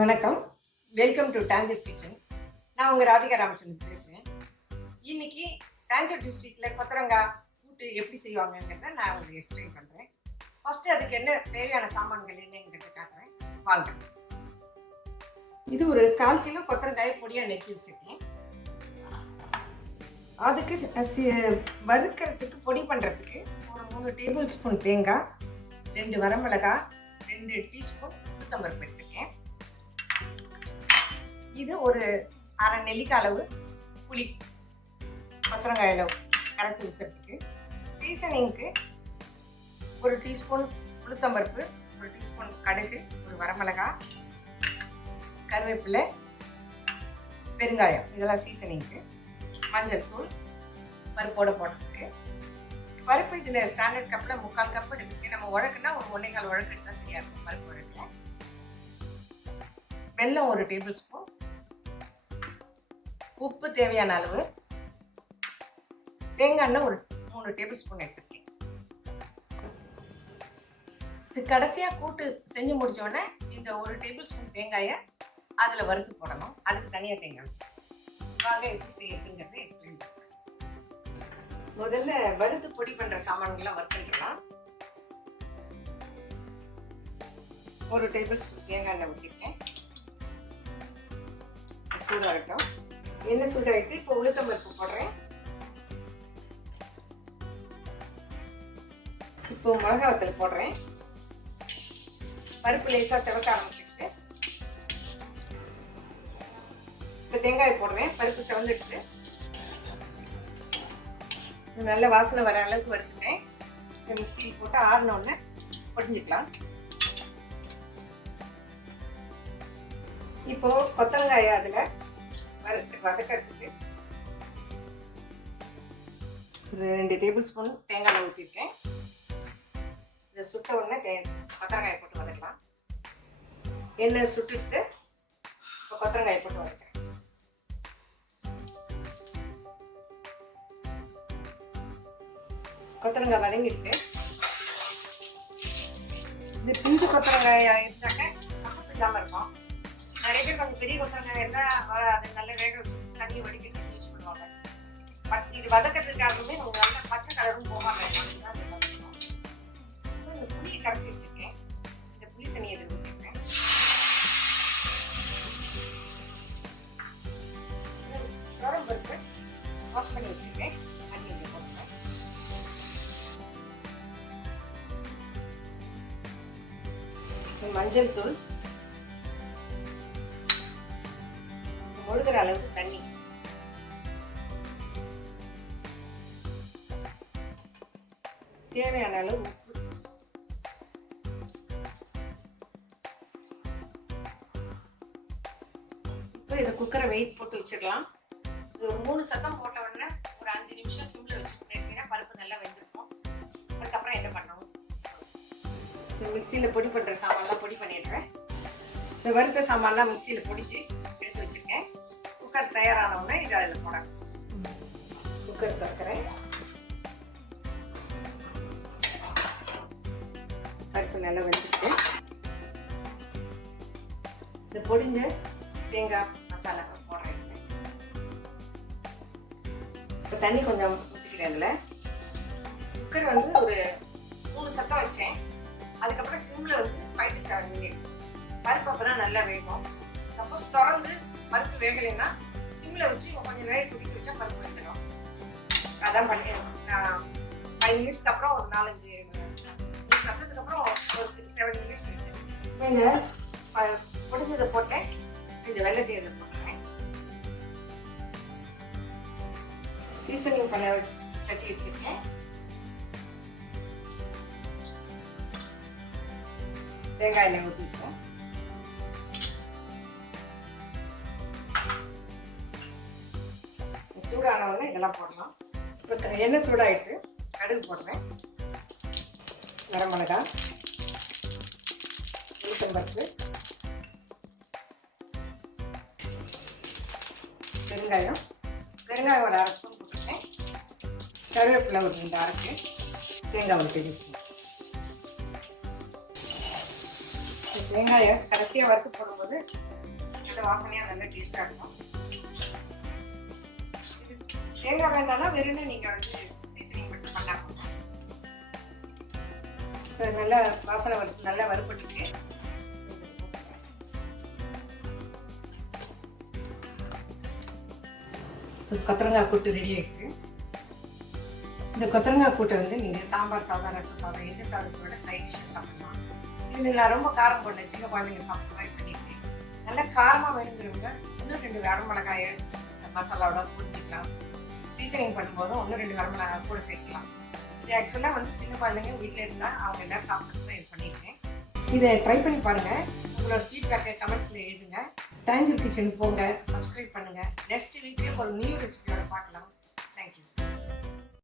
வணக்கம், welcome to Tanjore kitchen. நான் உங்கள் ராதிகா ராமச்சந்திரன் பேசுகிறேன். இன்னைக்கு டாஞ்சர் டிஸ்ட்ரிக்டில் கொத்தரங்காய் கூட்டு எப்படி செய்வாங்கங்கிறத நான் உங்களுக்கு எக்ஸ்பிளைன் பண்ணுறேன். ஃபஸ்ட்டு அதுக்கு என்ன தேவையான சாமான்கள் என்னங்கிறத காட்டுறேன், வாங்க. இது ஒரு 1/4 கிலோ கொத்தரங்காயை பொடியாக நெக்கி வச்சுருக்கேன். அதுக்கு வறுக்கிறதுக்கு பொடி பண்ணுறதுக்கு ஒரு 3 டேபிள் ஸ்பூன் தேங்காய், 2 வரமிளகாய், 2 டீஸ்பூன் உளுத்தம்பருப்பு எடுத்துருக்கேன். இது ஒரு அரை நெல்லிக்காய் அளவு புளி கொத்தரங்காயில் கரைச்சி ஊற்றுறதுக்கு. சீசனிங்க்கு ஒரு டீஸ்பூன் உளுத்தம்பருப்பு, ஒரு டீஸ்பூன் கடுகு, ஒரு வரமிளகாய், கருவேப்பிலை, பெருங்காயம், இதெல்லாம் சீசனிங்க்கு. மஞ்சள் தூள் பருப்போடு போடுறதுக்கு. பருப்பு இதில் ஸ்டாண்டர்ட் கப்பில் 3/4 கப் எடுத்துருக்கு. நம்ம உழக்குன்னா ஒரு 1/4 உழக்கு எடுத்தால் சரியாக இருக்கும். பருப்பு உழக்கில் வெல்லம் ஒரு டேபிள் ஸ்பூன், உப்பு தேவையான அளவு, தேங்காய் எண்ணெய் ஒரு 3 டேபிள் ஸ்பூன் எடுத்துருக்கேன். இது கடைசியாக கூட்டு செஞ்சு முடிச்சோடனே இந்த ஒரு டேபிள் ஸ்பூன் தேங்காயை அதில் வறுத்து போடணும். அதுக்கு தனியாக தேங்காய் வச்சு வாங்க எப்படி செய்யறதுங்கிறத எக்ஸ்பிளைன் பண்ணுறேன். முதல்ல வறுத்து பொடி பண்ணுற சாமான்கள்லாம் வறுத்துக்கலாம். ஒரு டேபிள் ஸ்பூன் தேங்காய் எண்ணெய் ஊற்றிருக்கேன். சூடாகட்டும். எண்ணெய் சூடாகிட்டு இப்போ உளுத்தம்பருப்பு போடுறேன். இப்போ மிளகா வத்தல் போடுறேன். பருப்பு லேசாக திறக்க ஆரம்பிச்சுட்டு இப்போ தேங்காய் போடுறேன். பருப்பு செவந்துட்டு நல்ல வாசனை வர அளவுக்கு வறுத்துட்டேன். மிக்சியில் போட்டு ஆறினோடனே பொடிஞ்சிக்கலாம். இப்போ கொத்தரங்காயை அதில் வதக்கிறதுக்கு 2 டேபிள் ஸ்பூன் தேங்காய் ஊற்றிருக்கேன். இதை சுட்ட உடனே கொத்தரங்காயை போட்டு வதக்கலாம். எண்ணெய் சுட்டுட்டு இப்போ கொத்தரங்காயை போட்டு வதக்கிறேன். கொத்தரங்காய் வதங்கிட்டு இது பிஞ்சு கொத்தரங்காயா இருந்தாக்க கசப்பு இல்லாமல் இருக்கும். நிறைய பேர் கொஞ்சம் பெரிய கொத்தரங்காய் இருந்தால் அதை நல்லா வேக வச்சு தண்ணி வடிக்கிட்டு யூஸ் பண்ணுவாங்க. இது வதக்கிறதுக்காகவே நம்ம நல்லா பச்சை கலரும் போகாமல் இந்த புளியை கரைச்சி வச்சுருக்கேன். இந்த புளி தண்ணியை இதை ஊற்றிருக்கேன். பருப்பு வாஷ் பண்ணி வச்சுருக்கேன். தண்ணி இங்கே போட்டுருக்கேன். மஞ்சள் தூள், முழுகிற அளவுக்கு தண்ணி, தேவையான அளவு உப்பு, இப்போ இதை குக்கரை வெயிட் போட்டு வச்சிடலாம். இது ஒரு 3 சத்தம் போட்ட உடனே ஒரு 5 நிமிஷம் சிம்ல வச்சுக்கிட்டே பருப்பு நல்லா வெந்திருக்கும். அதுக்கப்புறம் என்ன பண்ணணும், மிக்சியில் பொடி பண்ணுற சாமான்லாம் பொடி பண்ணிடுறேன். இந்த வறுத்த சாமான்லாம் மிக்சியில் பொடிச்சு எடுத்து வச்சுருக்கேன். குக்கர் தயாரானவுடனே இதை அதில் போடணும். குக்கர் திறக்கிறேன். பருப்பு நல்லா வெந்துட்டு இந்த பொடிஞ்ச தேங்காய் மசாலா போடுறேன். இப்போ தண்ணி கொஞ்சம் ஊற்றிக்கிறேன். அதில் குக்கர் ஒரு 3 சத்தம் வச்சேன். அதுக்கப்புறம் சிம்மில் 5 to 7 minutes. பருப்பு அப்போ தான் நல்லா வேகும். சப்போஸ் திறந்து பருப்பு வேகலைன்னா சிம்மில் வச்சு கொஞ்சம் நேரம் கொதிக்க வச்சா பருப்பு வந்துடும். அதான் பண்ணி 5 மினிட்ஸ்க்கு அப்புறம் ஒரு 4-5 சத்தத்துக்கு அப்புறம் ஒரு 7 மினிட்ஸ் வச்சு இந்த பொடிஞ்சதை போட்டேன். இந்த வெள்ளத்தை இதை போட்டுறேன். சீசனிங் பண்ண சட்டி வச்சுருக்கேன். தேங்காய் எண்ணெய் ஊற்றிப்போம். சூடான உடனே இதெல்லாம் போடலாம். இப்போ எண்ணெய் சூடாகிட்டு கடுகு போடுறேன். வரமிளகாய், உளுத்தம்பருப்பு, பெருங்காயம் ஒரு 1/2 ஸ்பூன் போட்டுருக்கேன். கருவேப்பிலை ஒரு 2 அரைக்கு, தேங்காய் ஒரு பெரிய ஸ்பூன். வெங்காயம் கடைசியாக வறுத்து போடும்போது வந்து நல்ல வாசனையாக நல்ல டேஸ்ட்டாக இருக்கும். தேங்காய் வேண்டாம்னா வெறும்னே நீங்கள் வந்து சீசனிங் மட்டும் பண்ணலாம். இப்போ நல்லா வாசனை நல்லா வறுபட்டுருக்கு. கொத்தரங்காய் கூட்டு ரெடி ஆகிடுது. இந்த கொத்தரங்காய் கூட்டை வந்து நீங்கள் சாம்பார் சாதம், ரசம் சாதம், எந்த சாதத்தோட சைட் டிஷ்ஷை சாப்பிடலாம். இதில் நான் ரொம்ப காரம் போடல, சின்ன குழந்தைங்க சாப்பிட்ற மாதிரி பண்ணியிருக்கேன். நல்லா காரமாக வேணுங்கிறவங்க இன்னும் 2 வரமிளகாயை மசாலாவோட போட்டுக்கலாம். சீசனிங் பண்ணும்போது 1-2 வரமிளகாய் கூட சேர்க்கலாம். இது ஆக்சுவலாக வந்து சின்ன குழந்தைங்க வீட்டில் இருந்தால் அவங்க எல்லோரும் சாப்பிட்றது தான் இது பண்ணியிருக்கேன். இதை ட்ரை பண்ணி பாருங்கள். உங்களோட ஃபீட்பேக்கை கமெண்ட்ஸில் எழுதுங்க. டேஞ்சர் கிச்சனுக்கு போங்க, சப்ஸ்கிரைப் பண்ணுங்கள். நெக்ஸ்ட் வீக்லேயே ஒரு நியூ ரெசிபியோட பார்க்கலாம்.